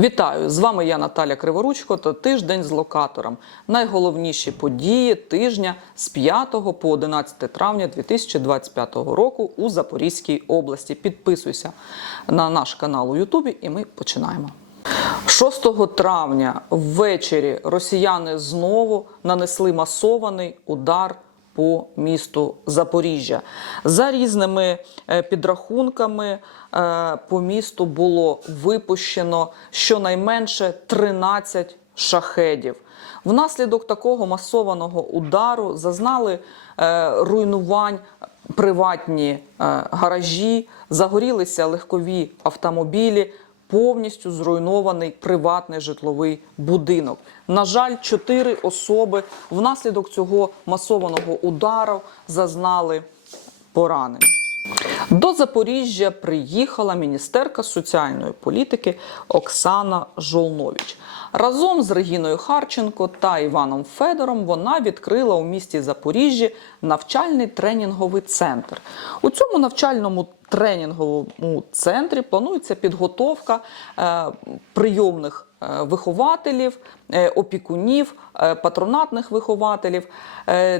Вітаю! З вами я Наталя Криворучко та тиждень з локатором. Найголовніші події тижня з 5 по 11 травня 2025 року у Запорізькій області. Підписуйся на наш канал у Ютубі, і ми починаємо. 6 травня ввечері росіяни знову нанесли масований удар по місту Запоріжжя. За різними е, підрахунками е, по місту було випущено щонайменше 13 шахедів. Внаслідок такого масованого удару зазнали е, руйнувань приватні гаражі, загорілися легкові автомобілі. Повністю зруйнований приватний житловий будинок. На жаль, чотири особи внаслідок цього масованого удару зазнали поранень. До Запоріжжя приїхала міністерка соціальної політики Оксана Жолнович. Разом з Регіною Харченко та Іваном Федором вона відкрила у місті Запоріжжі навчальний тренінговий центр. У цьому навчальному тренінговому центрі планується підготовка е, прийомних е, вихователів, е, опікунів, патронатних вихователів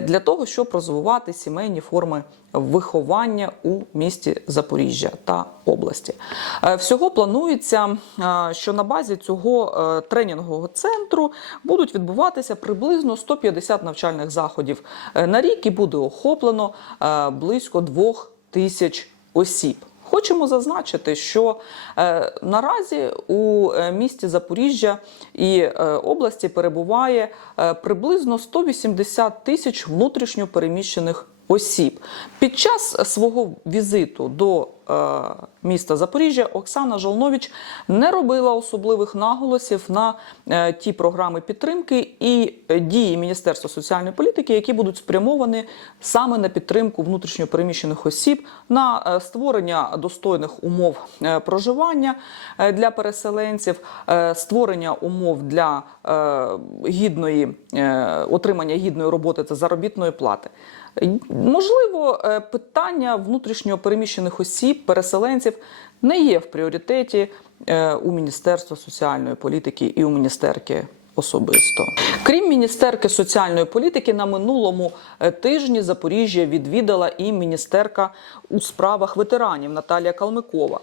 для того, щоб розвивати сімейні форми виховання у місті Запоріжжя та області. Всього планується, що на базі цього е, тренінгового центру будуть відбуватися приблизно 150 навчальних заходів е, на рік і буде охоплено е, близько двох тисяч осіб. Хочемо зазначити, що е, наразі у е, місті Запоріжжя і е, області перебуває е, приблизно 180 тисяч внутрішньо переміщених осіб. Під час свого візиту до е, міста Запоріжжя Оксана Жолнович не робила особливих наголосів на е, ті програми підтримки і е, дії Міністерства соціальної політики, які будуть спрямовані саме на підтримку внутрішньо переміщених осіб, на створення достойних умов проживання для переселенців, створення умов для гідної отримання гідної роботи та заробітної плати. Можливо, е, питання внутрішньо переміщених осіб, переселенців не є в пріоритеті е, у Міністерства соціальної політики і у міністерки. Особисто, крім міністерки соціальної політики, на минулому е, тижні Запоріжжя відвідала і міністерка у справах ветеранів Наталія Калмикова.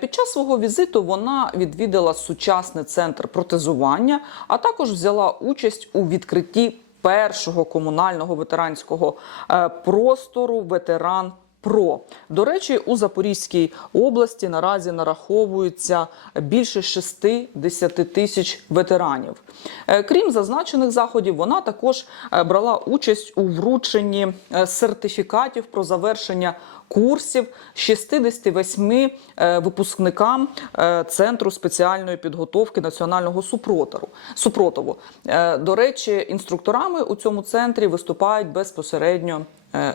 Під час свого візиту вона відвідала сучасний центр протезування, а також взяла участь у відкритті першого комунального ветеранського е, простору ветеран. Про до речі, у Запорізькій області наразі нараховується більше 60 тисяч ветеранів. Е, Крім зазначених заходів, вона також е, брала участь у врученні е, сертифікатів про завершення курсів 68 е, випускникам центру спеціальної підготовки національного супротиву. До речі, інструкторами у цьому центрі виступають безпосередньо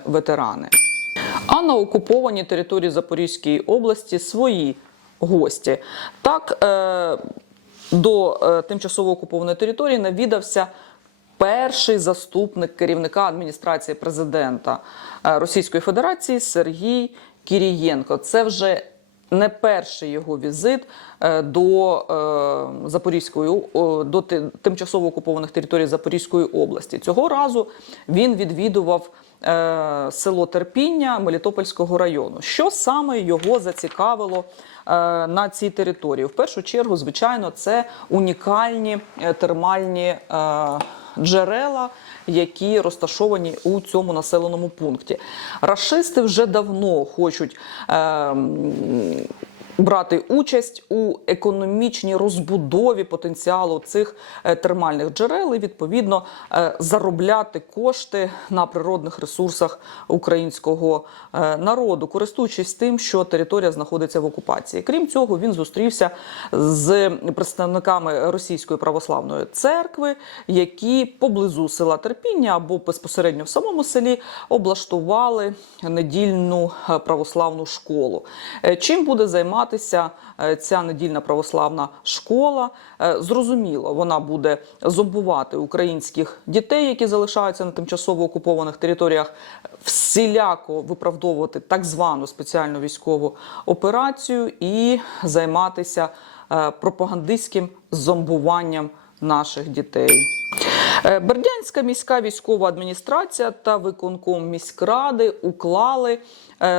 ветерани. А на окупованій території Запорізької області свої гості. Так, е, до е, тимчасово окупованої території навідався перший заступник керівника адміністрації президента е, Російської Федерації Сергій Кірієнко. Це вже не перший його візит е, до е, Запорізької до тимчасово окупованих територій Запорізької області. Цього разу він відвідував е, село Терпіння Мелітопольського району. Що саме його зацікавило на цій території? В першу чергу, звичайно, це унікальні термальні. Е, Джерела, які розташовані у цьому населеному пункті, Рашисти вже давно хочуть ем, брати участь у економічній розбудові потенціалу цих е, термальних джерел і відповідно е, заробляти кошти на природних ресурсах українського е, народу, користуючись тим, що територія знаходиться в окупації. Крім цього, він зустрівся з представниками Російської православної церкви, які поблизу села Терпіння або безпосередньо в самому селі облаштували недільну православну школу. Чим буде займатися е, ця недільна православна школа? Е, Зрозуміло, вона буде зомбувати українських дітей, які залишаються на тимчасово окупованих територіях, всіляко виправдовувати так звану спеціальну військову операцію і займатися е, пропагандистським зомбуванням наших дітей. Бердянська міська військова адміністрація та виконком міськради уклали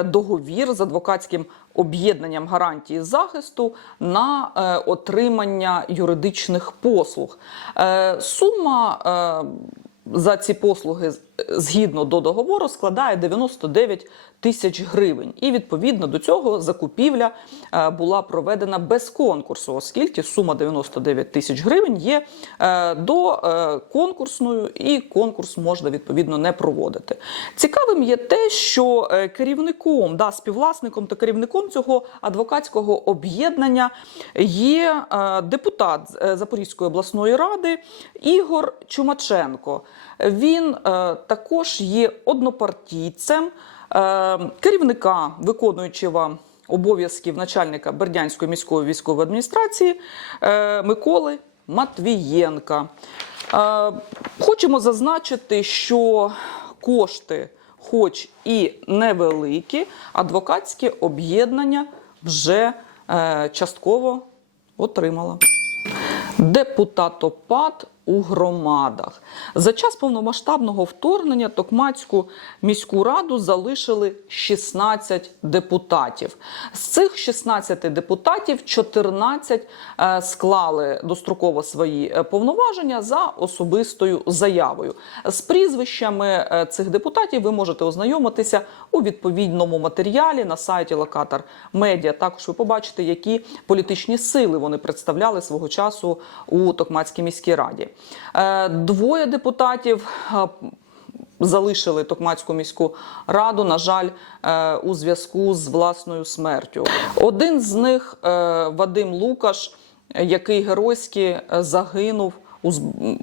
договір з адвокатським об'єднанням гарантії захисту на е, отримання юридичних послуг. Е, Сума е, за ці послуги згідно до договору складає 99 тисяч гривень. І відповідно до цього закупівля е, була проведена без конкурсу, оскільки сума 99 тисяч гривень є е, до е, конкурсною, і конкурс можна відповідно не проводити. Цікавим є те, що керівником, да, співвласником та керівником цього адвокатського об'єднання є депутат Запорізької обласної ради Ігор Чумаченко. Він е, також є однопартійцем е, керівника виконуючого обов'язків начальника Бердянської міської військової адміністрації е, Миколи Матвієнка. Хочемо зазначити, що кошти, хоч і невеликі, адвокатське об'єднання вже частково отримало. Депутатопад у громадах. За час повномасштабного вторгнення Токмацьку міську раду залишили 16 депутатів. З цих 16 депутатів 14 е, склали достроково свої е, повноваження за особистою заявою. З прізвищами е, цих депутатів ви можете ознайомитися у відповідному матеріалі на сайті Локатор Медіа. Також ви побачите, які політичні сили вони представляли свого часу у Токмацькій міській раді. Е, Двоє депутатів. е, Залишили Токмацьку міську раду, на жаль, е, у зв'язку з власною смертю. Один з них Вадим Лукаш, який геройськи загинув,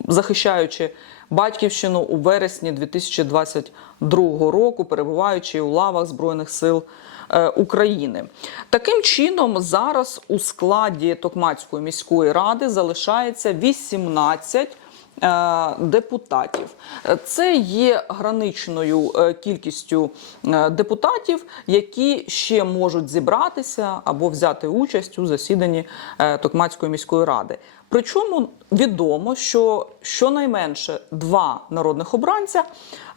захищаючи батьківщину у вересні 2022 року, перебуваючи у лавах Збройних сил е, України. Таким чином, зараз у складі Токмацької міської ради залишається 18 е, депутатів. Це є граничною е, кількістю депутатів, які ще можуть зібратися або взяти участь у засіданні Токмацької міської ради. Причому відомо, що щонайменше два народних обранця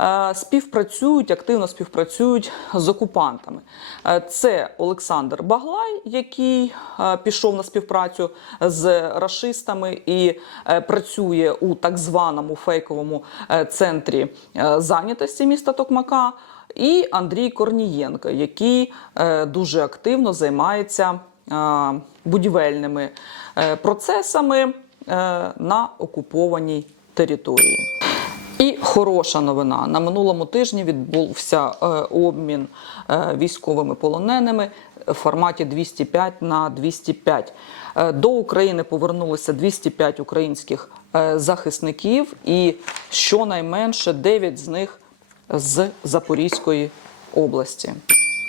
е, співпрацюють, активно співпрацюють з окупантами. Е, Це Олександр Баглай, який е, пішов на співпрацю з рашистами і працює у так званому фейковому центрі зайнятості міста Токмака. І Андрій Корнієнко, який дуже активно займається будівельними е, процесами е, на окупованій території. І хороша новина. На минулому тижні відбувся е, обмін військовими полоненими в форматі 205 на 205. Е, До України повернулося 205 українських захисників, і щонайменше 9 з них з Запорізької області.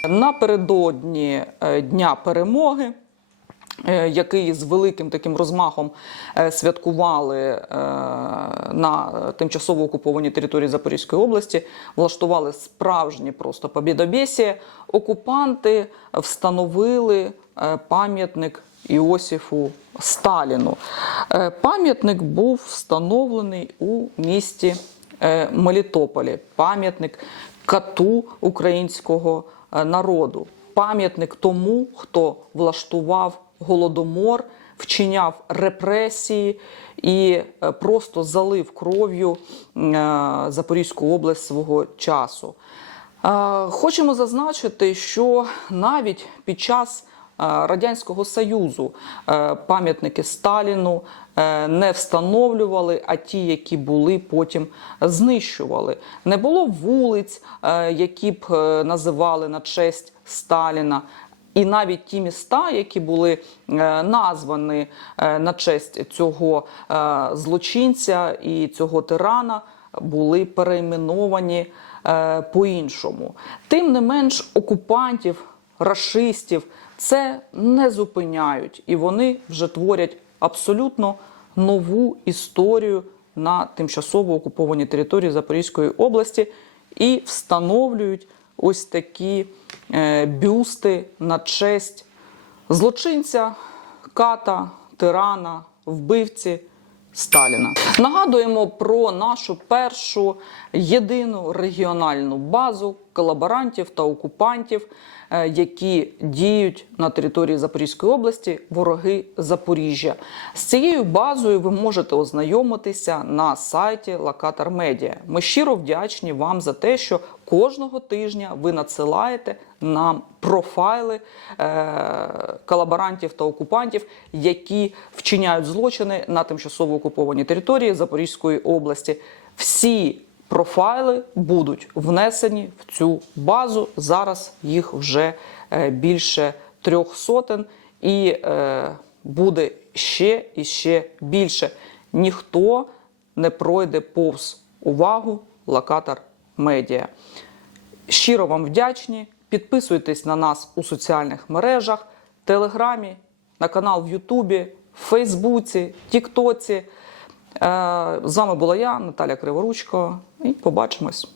Напередодні е, Дня перемоги е, який з великим таким розмахом е, святкували на тимчасово окупованій території Запорізької області, влаштували справжні просто побідобєсія. Окупанти встановили пам'ятник Іосифу Сталіну. Пам'ятник був встановлений у місті Мелітополі. Пам'ятник кату українського народу. Пам'ятник тому, хто влаштував голодомор, вчиняв репресії і е, просто залив кров'ю е, Запорізьку область свого часу. Е, Хочемо зазначити, що навіть під час е, Радянського Союзу е, пам'ятники Сталіну е, не встановлювали, а ті, які були, потім знищували. Не було вулиць, е, які б е, називали на честь Сталіна. І навіть ті міста, які були е, названі е, на честь цього е, злочинця і цього тирана, були перейменовані е, по-іншому. Тим не менш, окупантів, рашистів це не зупиняють, і вони вже творять абсолютно нову історію на тимчасово окупованій території Запорізької області і встановлюють ось такі е, бюсти на честь злочинця, ката, тирана, вбивці Сталіна. Нагадуємо про нашу першу єдину регіональну базу колаборантів та окупантів, е, які діють на території Запорізької області, вороги Запоріжжя. З цією базою ви можете ознайомитися на сайті Локатор Медіа. Ми щиро вдячні вам за те, що кожного тижня ви надсилаєте нам профайли е- колаборантів та окупантів, які вчиняють злочини на тимчасово окупованій території Запорізької області. Всі профайли будуть внесені в цю базу. Зараз їх вже е, більше трьох сотень, і е, буде ще і ще більше. Ніхто не пройде повз увагу локатор медіа. Щиро вам вдячні. Підписуйтесь на нас у соціальних мережах, Телеграмі, на канал в Ютубі, Фейсбуці, Тіктоці. Е, З вами була я, Наталя Криворучко, і побачимось.